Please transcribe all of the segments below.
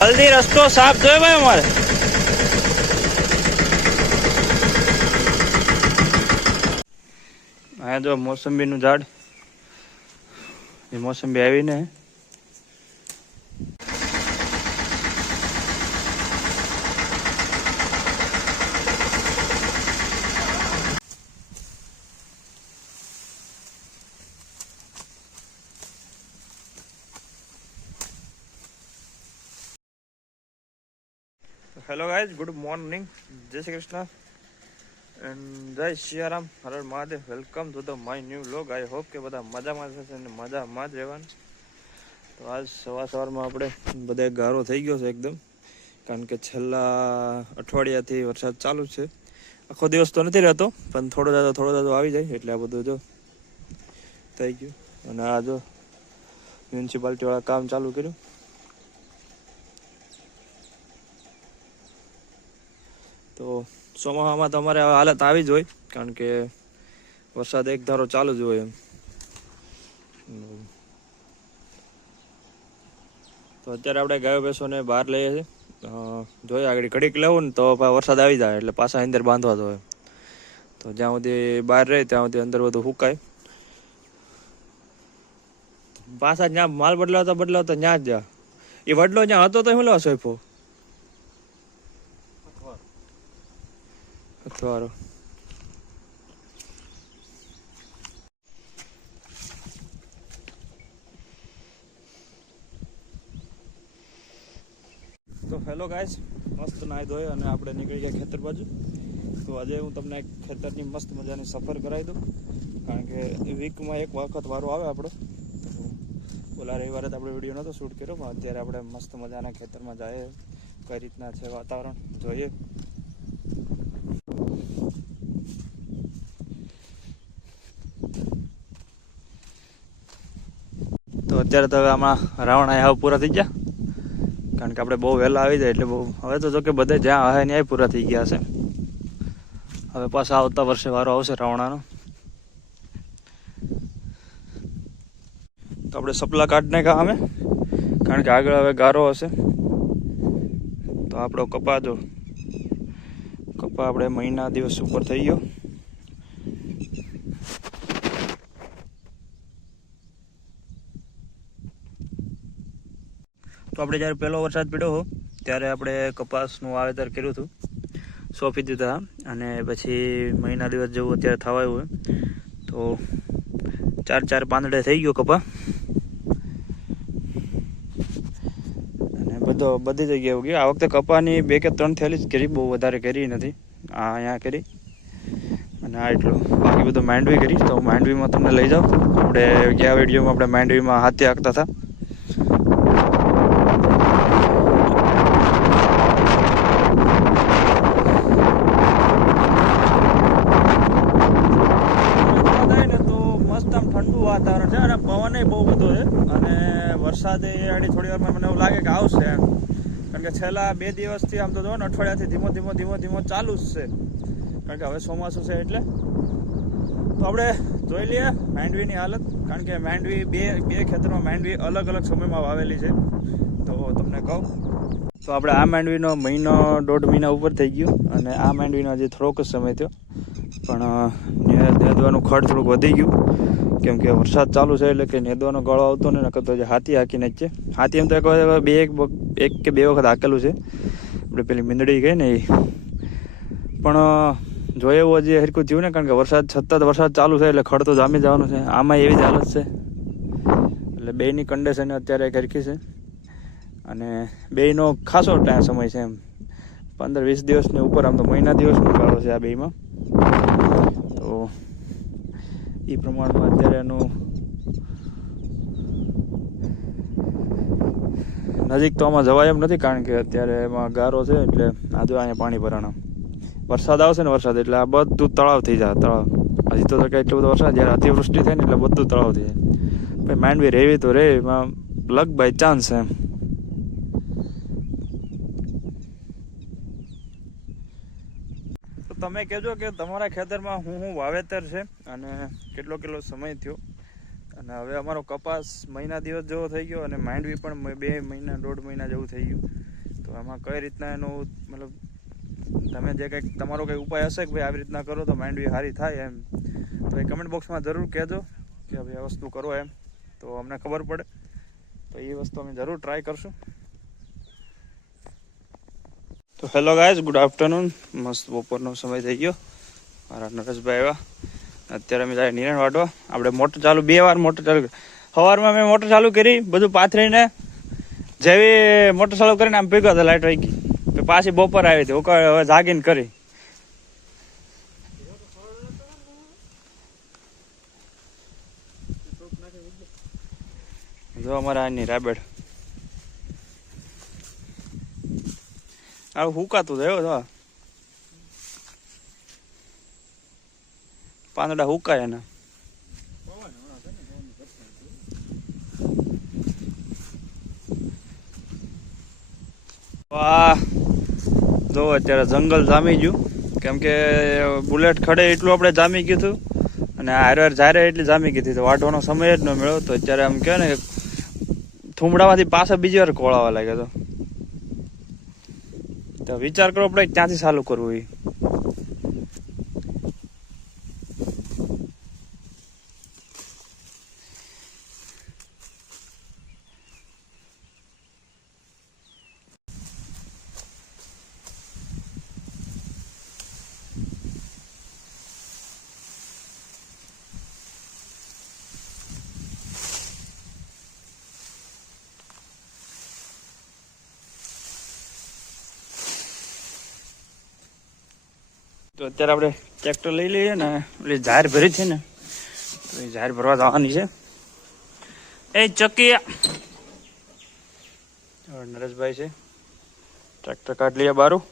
જલ્દી રસ્તો સાફ થયો ભાઈ અમારે. આ જો મોસંબી નું ઝાડ, એ મોસંબી આવીને હેલો ગાઈઝ, ગુડ મોર્નિંગ, જય શ્રી કૃષ્ણ એન્ડ જય સિયારામ, હર હર Mahadev. Welcome to the my new vlog. I hope કે બધા મજામાં થશે અને મજામાં જ રહેવાનું. તો આજ સવારમાં આપણે બધા ગારો થઈ ગયો છે એકદમ, કારણ કે છેલ્લા અઠવાડિયાથી વરસાદ ચાલુ છે. આખો દિવસ તો નથી રહેતો, પણ થોડો જાજો આવી જાય એટલે આ બધું જો થઈ ગયું. અને આ જો મ્યુનિસિપાલિટીવાળા કામ ચાલુ કર્યું. તો ચોમાસામાં તો અમારે હાલત આવી જ હોય, કારણ કે વરસાદ એક ધારો ચાલુ જ હોય એમ. તો અત્યારે આપણે ગાયો ભેંસોને બહાર લઈએ છીએ. જોઈએ આગળ ઘડીક લેવું ને તો વરસાદ આવી જાય એટલે પાછા અંદર બાંધવા જોઈએ. તો જ્યાં સુધી બહાર રહે ત્યાં સુધી અંદર બધું સુકાય. પાછા જ્યાં માલ બદલાવતા ત્યાં જ જા. એ વડલો જ્યાં હતો તો શું લેવા સોંપ્યો અથવારો. તો હેલો ગાઈસ, મસ્ત નાહી ધોઈ અને આપણે નીકળી ગયા ખેતર બાજુ. તો આજે હું તમને એક ખેતરની મસ્ત મજાની સફર કરાવી દઉં, કારણ કે વીકમાં એક વખત વારો આવે આપણો. તો ઓલા રવિવારે તો આપણે વિડીયો નહોતો શૂટ કર્યો, પણ અત્યારે આપણે મસ્ત મજાના ખેતરમાં જઈએ, કઈ રીતના છે વાતાવરણ જોઈએ. તો અત્યારે તો હવે આમાં રાવણ હાવ પૂરા થઈ ગયા, કારણ કે આપણે બહુ વહેલા આવી જાય એટલે બહુ. હવે તો જો કે બધે જ્યાં હે ત્યાં પૂરા થઈ ગયા છે. હવે પાછા આવતા વર્ષે વારો આવશે રાવણાનો. તો આપણે સપલા કાઢને કા અમે, કારણ કે આગળ હવે ગારો હશે. તો આપણો કપા જો આપણે મહિના દિવસ ઉપર થઈ ગયો. તો આપણે જ્યારે પહેલો વરસાદ પડ્યો ત્યારે આપણે કપાસનું વાવેતર કર્યું હતું, સોંપી દીધા. અને પછી મહિના દિવસ જેવું અત્યારે થવા આવ્યું હોય તો 4 પાંદડે થઈ ગયો કપા. અને બધી જગ્યાએ ઉગ્યો. આ વખતે કપાની 2 કે 3 થેલી જ કરી, બહુ વધારે કરી નથી. આ અહીંયા કરી અને આ એટલું, બાકી બધું માંડવી કરી. તો માંડવીમાં તમને લઈ જાઉં. આપણે ગયા વિડીયોમાં આપણે માંડવીમાં હાથે હાંકતા હતા. વાતાવરણ છે અને પવન બહુ બધો છે, અને વરસાદ થોડી વારમાં મને એવું લાગે કે આવશે એમ, કારણ કે છેલ્લા 2 દિવસથી આમ તો જો ને અઠવાડિયાથી ધીમો ચાલુ જ છે, કારણ કે હવે ચોમાસું છે એટલે. તો આપણે જોઈ લઈએ માંડવીની હાલત, કારણ કે માંડવી બે ખેતરમાં માંડવી અલગ સમયમાં વાવેલી છે. તો તમને કહું તો આપણે આ માંડવીનો મહિનો 1.5 મહિના ઉપર થઈ ગયો, અને આ માંડવીનો હજી થોડોક જ સમય થયો, પણ નેદવાનું ખડ થોડુંક વધી ગયું, કેમ કે વરસાદ ચાલુ છે એટલે કે નેદવાનો ગળો આવતો ને નકર તો હાથી હાકીને જ છે. હાથી એમ તો એક કે બે વખત હાકેલું છે, આપણે પેલી મીંદડી ગઈ ને એ. પણ જોઈએ એવું હજી હરખું થયું ને, કારણ કે સતત વરસાદ ચાલુ છે એટલે ખડ તો જામી જવાનું છે. આમાં એવી જ હાલત છે, એટલે બેયની કન્ડિશન અત્યારે એક હરખી છે. અને બેયનો ખાસો સમય છે એમ, 15-20 દિવસની ઉપર, આમ તો મહિના દિવસનો ગાળો છે આ બેયમાં. તો એ પ્રમાણમાં અત્યારે એનું નજીક તો આમાં જવાય એમ નથી, કારણ કે અત્યારે એમાં ગારો છે એટલે આ જો અહીંયા પાણી ભરાણા. વરસાદ આવશે ને એટલે આ બધું તળાવ થઈ જાય. તળાવ હજી તો કંઈ એટલો બધો વરસાદ, જ્યારે અતિવૃષ્ટિ થાય ને એટલે બધું તળાવ થઈ જાય. ભાઈ માંડવી રહેવી તો રે, એમાં લક બાય ચાન્સ એમ. તો તમે કહેજો કે તમારા ખેતરમાં શું વાવેતર છે અને કેટલો સમય થયો. અને હવે અમારો કપાસ મહિના દિવસ જેવો થઈ ગયો, અને માંડવી પણ 2 મહિના 1.5 મહિના જેવું થઈ ગયું. તો આમાં કઈ રીતના એનું મતલબ તમે જે કંઈક તમારો કંઈ ઉપાય હશે કે ભાઈ આવી રીતના કરો તો માંડવી સારી થાય એમ, તો એ કમેન્ટ બોક્સમાં જરૂર કહેજો કે ભાઈ આ વસ્તુ કરો એમ, તો અમને ખબર પડે. તો એ વસ્તુ અમે જરૂર ટ્રાય કરશું. તો હેલો ગાઈઝ, ગુડ આફ્ટરનૂન. મસ્ત બપોરનો સમય થઈ ગયો. મારા નરેશભાઈ આવ્યા. અત્યારે અમે જાય નિરણ વાટવા. આપણે મોટર ચાલુ 2 વાર મોટર ચાલુ કરી. સવારમાં મેં મોટર ચાલુ કરી, બધું પાથરીને જેવી મોટર ચાલુ કરીને આમ ભેગા હતા, લાઈટ વહી ગઈ. પાછી બપોર આવી હતી, હવે જાગીને કરી. જો અમારા આની રાબેડ આ હુકાતું થયો તો પાંદડા હુકાય એના. વાહ, જો અત્યારે જંગલ જામી ગયું, કેમ કે બુલેટ ખડે એટલું આપણે જામી ગયું હતું અને હારવાર જારે એટલી જામી ગઈ હતી, તો વાઢવાનો સમય જ ન મળ્યો. તો અત્યારે આમ કહે ને કે થુમડામાંથી પાછા બીજી વાર કોળાવા લાગ્યો તો વિચાર કરવો પડે ક્યાંથી ચાલુ કરવું એ. તો અત્યારે આપણે ટ્રેક્ટર લઈ લઈએ ને, એટલે જાહેર ભરી છે ને, તો એ જાહેર ભરવા જવાની છે. એ ચકિયા નરેશભાઈ છે, ટ્રેક્ટર કાઢ લઈએ બારું.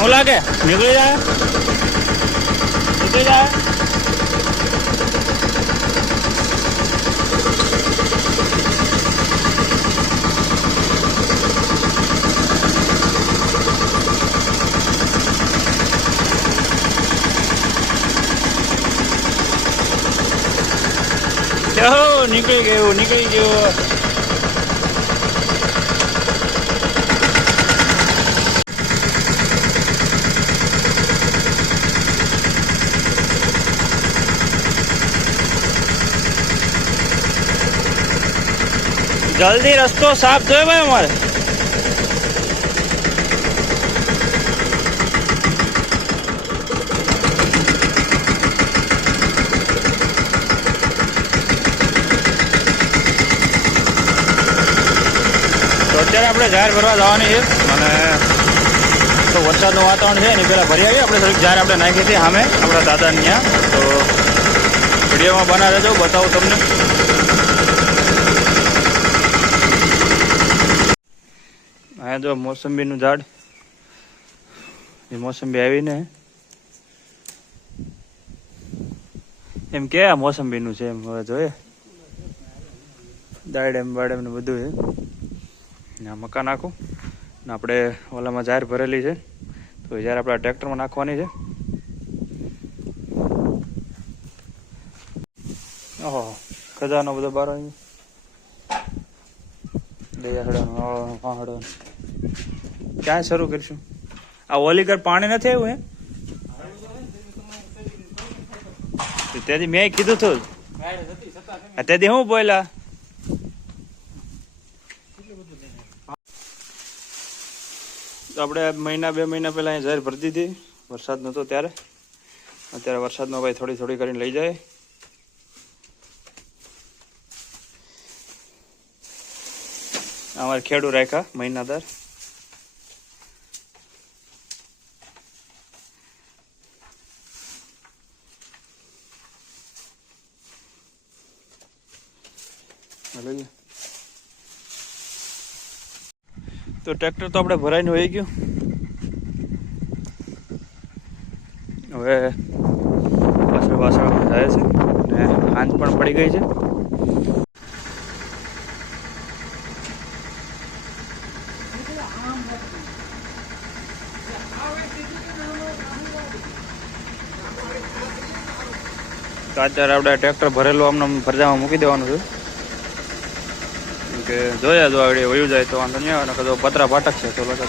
શું લાગે નીકળી જાય, નીકળી જાય. નીકળી ગયું, નીકળી ગયું. જલ્દી રસ્તો સાફ થયો ભાઈ અમારે. તો અત્યારે આપણે જાહેર ભરવા જવાની છે અને તો વરસાદનું વાતાવરણ છે એની પહેલાં ભરી આવીએ. આપણે થોડીક જાહેર આપણે નાખી હતી સામે આપણા દાદાની ત્યાં, તો વિડીયોમાં બના રહેજો, બતાવું તમને. હા, જો મોસંબીનું ઝાડ, એ મોસંબી આવીને એમ કે આ મોસંબીનું છે એમ. હવે જોઈએ દાડેમ બાડેમ ને બધું છે. આ મકાન નાખું ને આપણે ઓલામાં જાહેર ભરેલી છે, તો જ્યારે આપણે ટ્રેક્ટરમાં નાખવાની છે. ઓહો, ખજાનો બધો બાર દયા ક્યાં શરૂ કરીશું? આ ઓલીકર પાણી નથી આવ્યું હે? તેથી મેં કીધું હતું, તેથી હું બોલ્યા. આપણે 1-2 મહિના પહેલા અહીં જાહેર ભરતી હતી, વરસાદ નહોતો ત્યારે. અત્યારે વરસાદમાં ભાઈ થોડી થોડી કરીને લઈ જાય. અમારે ખેડૂ રાખ્યા મહિનાદાર. લઈએ તો ટ્રેક્ટર તો આપણે ભરાઈને વહી ગયું. હવે પાછળ જાય છે અને સાંજ પણ પડી ગઈ છે. તો અત્યારે આપણે ટ્રેક્ટર ભરેલું આમને ફરજામાં મૂકી દેવાનું છે કે જોયા જો આગળ વયું જાય તો વાંધો નહીં આવે ને કદો પતરા ભાટક છે તો લોકો